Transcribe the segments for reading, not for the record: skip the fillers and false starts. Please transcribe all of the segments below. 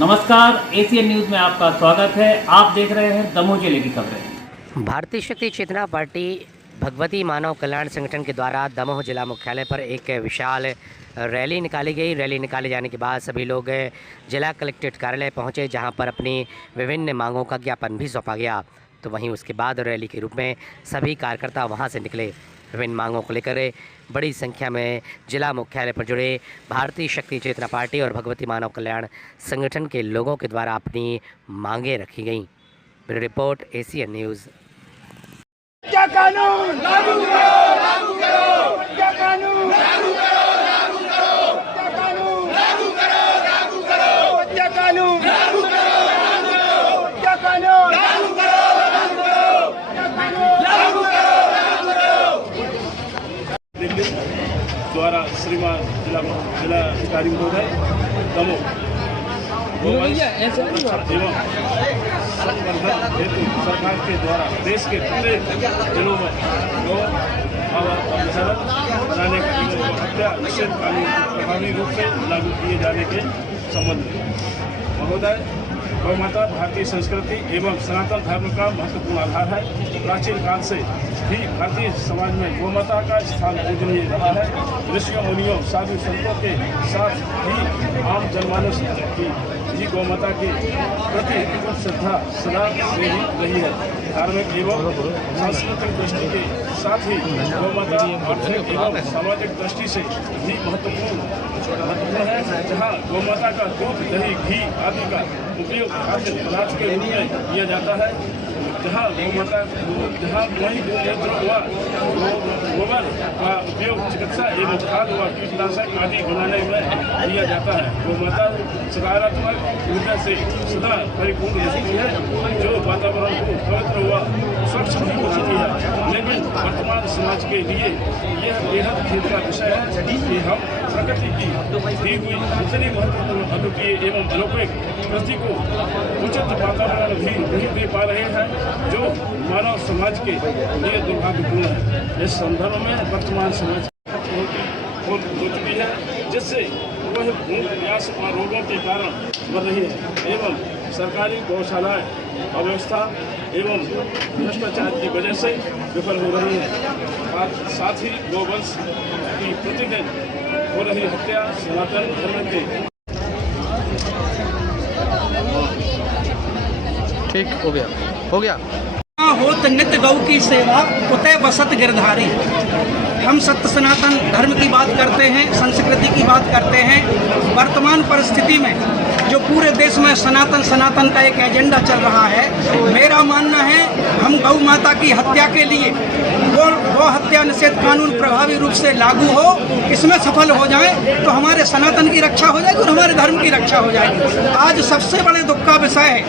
नमस्कार, Asian news में आपका स्वागत है। आप देख रहे हैं दमोह जिले की खबरें। भारतीय शक्ति चेतना पार्टी भगवती मानव कल्याण संगठन के द्वारा दमोह जिला मुख्यालय पर एक विशाल रैली निकाली गई। रैली निकाले जाने के बाद सभी लोग जिला कलेक्ट्रेट कार्यालय पहुंचे, जहां पर अपनी विभिन्न मांगों का ज्ञापन भी सौंपा गया। तो वहीं उसके बाद रैली के रूप में सभी कार्यकर्ता वहां से निकले। विभिन्न मांगों को लेकर बड़ी संख्या में जिला मुख्यालय पर जुड़े भारतीय शक्ति चेतना पार्टी और भगवती मानव कल्याण संगठन के लोगों के द्वारा अपनी मांगें रखी गईं। Bureau report, Asian news. क्या कानून लागू करो, लागू करो। क्या कानून लागू करो, लागू करो। क्या कानून लागू करो, लागू करो। क्या कानून लागू करो, लागू करो। क्या कानून लागू करो, लागू करो। क्या कानून लागू करो, लागू करो। दिल्ली द्वारा श्रीमान जिला अधिकारी महोदय दमोह एवं संवर्धन हेतु सरकार के द्वारा देश के प्रत्येक जिलों में गौ अभ्यारण्य बनाने का एवं हत्या निषेध कानून प्रभावी रूप से लागू किए जाने के संबंध में महोदय, गौ माता भारतीय संस्कृति एवं सनातन धर्म का महत्वपूर्ण आधार है। प्राचीन काल से भी भारतीय समाज में गौ माता का स्थान पूजनीय रहा है। ऋषियों मुनियों साधु संतों के साथ ही आम जनमानस की गौ माता के प्रति श्रद्धा सदा से ही रही है। धार्मिक एवं सांस्कृतिक दृष्टि के साथ ही गौ माता आर्थिक एवं सामाजिक दृष्टि से भी महत्वपूर्ण है। जहाँ गौ माता का दूध, दही, घी आदि का उपयोग खाद्य पदार्थ के रूप में किया जाता है, जहाँ गौ माता वहीं गोबर का उपयोग चिकित्सा एवं खाद व कीटनाशक आदि बनाने में किया जाता है। गौ माता सकारात्मक ऊर्जा से सदा परिपूर्ण रहती है, जो वातावरण को पवित्र व स्वच्छ बनाती है। लेकिन वर्तमान समाज के लिए यह बेहद खेद का विषय है कि हम प्रकृति की दी हुई इतनी महत्वपूर्ण अद्वितीय एवं अलौकिक कृति को उचित वातावरण भी नहीं दे पा रहे हैं, जो मानव समाज के लिए दुर्भाग्यपूर्ण है। इस संदर्भ में वर्तमान समाज हो चुकी है, जिससे वह भूख, प्यास और रोगों के कारण बढ़ रही है एवं सरकारी गौशालाएं अव्यवस्था एवं भ्रष्टाचार की वजह से विफल हो रही है। साथ ही गौवंश की प्रतिदिन हो रही हत्या सनातन धर्म के ठीक हो गया। होत नित्य गौ की सेवा उतय बसत गिरधारी। हम सत्य सनातन धर्म की बात करते हैं, संस्कृति की बात करते हैं। वर्तमान परिस्थिति में जो पूरे देश में सनातन का एक एजेंडा चल रहा है, मेरा मानना है हम गौ माता की हत्या के लिए गौ हत्या निषेध कानून प्रभावी रूप से लागू हो, इसमें सफल हो जाए तो हमारे सनातन की रक्षा हो जाएगी और हमारे धर्म की रक्षा हो जाएगी। आज सबसे बड़े दुख का विषय है,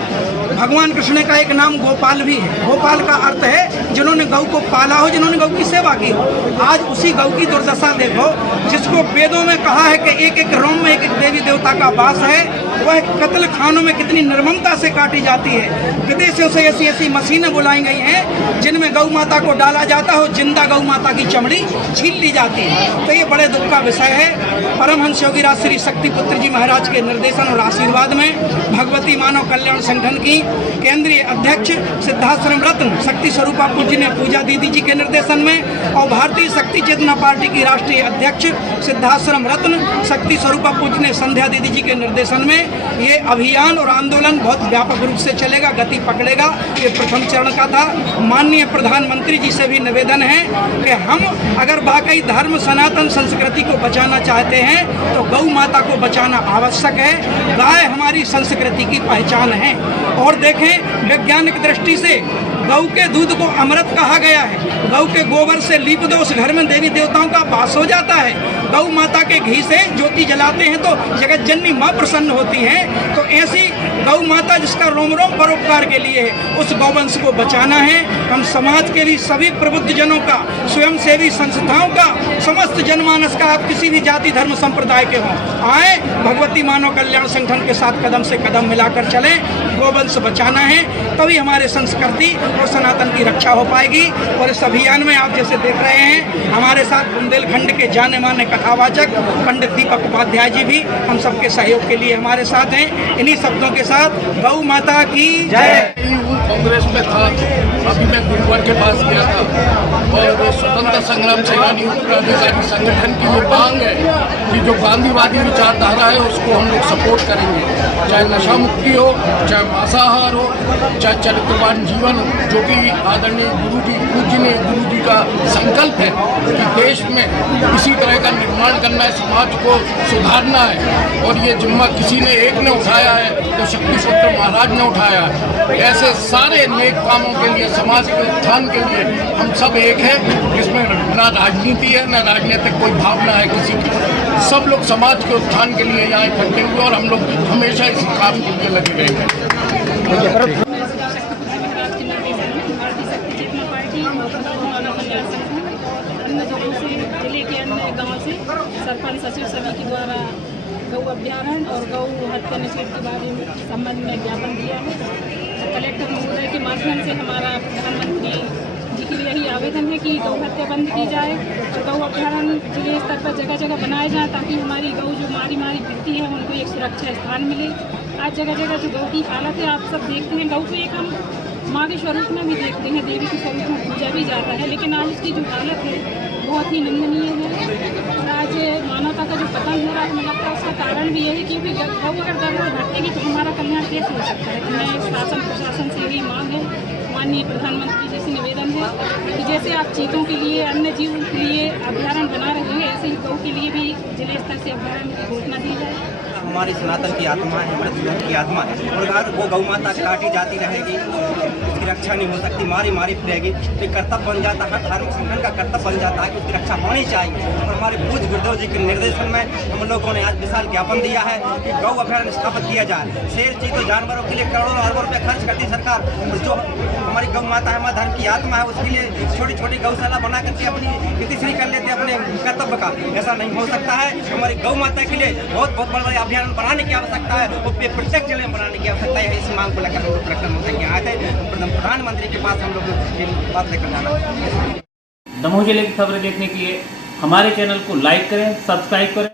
भगवान कृष्ण का एक नाम गोपाल भी है। गोपाल का अर्थ है जिन्होंने गौ को पाला हो, जिन्होंने गौ की सेवा की हो। आज उसी गौ की दुर्दशा देखो, जिसको वेदों में कहा है कि एक एक रोम में एक एक देवी देवता का वास है, वह कत्ल खानों में कितनी निर्ममता से काटी जाती है। विदेशों से ऐसी ऐसी मशीनें बुलाई गई हैं जिनमें गौ माता को डाला जाता हो, जिंदा गौ माता की चमड़ी छीन ली जाती है। तो ये बड़े दुख का विषय है। परमहंस योगीराज श्री शक्ति पुत्र जी महाराज के निर्देशन और आशीर्वाद में भगवती मानव कल्याण संगठन की केंद्रीय अध्यक्ष सिद्धाश्रम रत्न शक्ति स्वरूपा पूज्य ने पूजा दीदी जी के निर्देशन में और भारतीय शक्ति चेतना पार्टी की राष्ट्रीय अध्यक्ष सिद्धाश्रम रत्न शक्ति स्वरूपा पूज्य ने संध्या दीदी जी के निर्देशन में ये अभियान और आंदोलन बहुत व्यापक रूप से चलेगा, गति पकड़ेगा। ये प्रथम चरण का था। माननीय प्रधानमंत्री जी से भी निवेदन है कि हम अगर वाकई धर्म सनातन संस्कृति को बचाना चाहते हैं तो गौ माता को बचाना आवश्यक है। गाय हमारी संस्कृति की पहचान है। और देखें, वैज्ञानिक दृष्टि से गौ के दूध को अमृत कहा गया है। गौ के गोबर से लीप दो, उस घर में देवी देवताओं का वास हो जाता है। गौ माता के घी से ज्योति जलाते हैं तो जगत जननी माँ प्रसन्न होती है। तो ऐसी गौ माता जिसका रोम रोम परोपकार के लिए है, उस गौवंश को बचाना है। हम समाज के भी सभी प्रबुद्ध जनों का, स्वयंसेवी संस्थाओं का, समस्त जनमानस का, आप किसी भी जाति धर्म संप्रदाय के हों, आए भगवती मानव कल्याण संगठन के साथ कदम से कदम मिलाकर चलें। गौवंश बचाना है, तभी हमारे संस्कृति और सनातन की रक्षा हो पाएगी। और इस अभियान में आप जैसे देख रहे हैं, हमारे साथ बुंदेलखंड के जाने माने कथावाचक पंडित दीपक उपाध्याय जी भी हम सबके सहयोग के लिए हमारे साथ हैं। इन्हीं शब्दों के साथ गौ माता की जय। कांग्रेस में था, अभी मैं गुरुवार के पास गया था और स्वतंत्र संग्राम सेनानी उत्तराधिकारी संगठन की ये मांग है कि जो गांधीवादी विचारधारा है उसको हम लोग सपोर्ट करेंगे, चाहे नशा मुक्ति हो, चाहे मांसाहार हो, चाहे चरित्रवान जीवन हो, जो कि आदरणीय गुरु जी पूजनीय गुरु जी का संकल्प है कि देश में इसी तरह का निर्माण करना है, समाज को सुधारना है। और ये जिम्मा किसी ने एक ने उठाया है तो शक्ति पुत्र महाराज ने उठाया है। ऐसे सारे नेक कामों के लिए, समाज के उत्थान के लिए हम सब एक हैं। इसमें ना राजनीति है, ना राजनीतिक कोई भावना है किसी की। सब लोग समाज के उत्थान के लिए यहाँ इकट्ठे हुए और हम लोग हमेशा इस काम के लिए लगे रहेंगे। जिले के अन्य गाँव से सरपंच सचिव सभी के द्वारा गौ अभ्यारण्य और गौ हत्या निषेध के बारे में संबंध में ज्ञापन दिया है। कलेक्टर महोदय के माध्यम से हमारा प्रधानमंत्री जी के लिए यही आवेदन है कि गौ हत्या बंद की जाए और गौ अभ्यारण्य जिले स्तर पर जगह जगह बनाए जाएँ ताकि हमारी गौ जो मारी फिरती है उनको एक सुरक्षा स्थान मिले। आज जगह जगह जो गौ की हालत है आप सब देखते हैं, गौ को एक हम माँ के स्वरूप में भी देखते हैं, देवी के स्वरूप में पूजा भी जाता है, लेकिन आज उसकी जो हालत है बहुत ही निंदनीय है। और आज मानवता का जो पतन हो रहा है, मुझे लगता है उसका कारण भी यही कि गौ अगर दर घटेगी तो हमारा कल्याण कैसे हो सकता है। तो मैं शासन प्रशासन से यही मांग है, माननीय प्रधानमंत्री जी से निवेदन है कि जैसे आप चीतों के लिए, अन्य जीवों के लिए अभ्यारण्य बना रहे हैं, ऐसे ही गौ के लिए भी जिले स्तर से अभ्यारण्य की घोषणा दी जाए। हमारी सनातन की आत्मा है, हमारे जीवन की आत्मा है, और अगर वो गौ माता काटी जाती रहेगी, उसकी रक्षा नहीं हो सकती, मारी फिरेगी, तो कर्तव्य बन जाता है, धार्मिक संगठन का कर्तव्य बन जाता है कि उसकी रक्षा होनी चाहिए। और हमारे पूज्य गुरुदेव जी के निर्देशन में हम लोगों ने आज विशाल ज्ञापन दिया है कि गौ अभ्यारण्य स्थापित किया जाए। शेर चीतों जानवरों के लिए करोड़ों अरबों रुपये खर्च करती सरकार, और जो हमारी गौ माता है, हमारे धर्म की आत्मा है, उसके लिए छोटी छोटी गौशाला बना करके अपनी गतिश्री कर लेते हैं अपने कर्तव्य का। ऐसा नहीं हो सकता है। हमारी गौ माता के लिए बहुत बड़े अभियान बनाने की आवश्यकता है, वो प्रत्येक जिले में बनाने की आवश्यकता है। इस मांग को लेकर हम लोग कलेक्टर महोदय के आए थे, प्रधानमंत्री के पास हम लोग ये बात लेकर जाना। दमोह जिले की खबरें देखने के लिए हमारे चैनल को लाइक करें, सब्सक्राइब करें।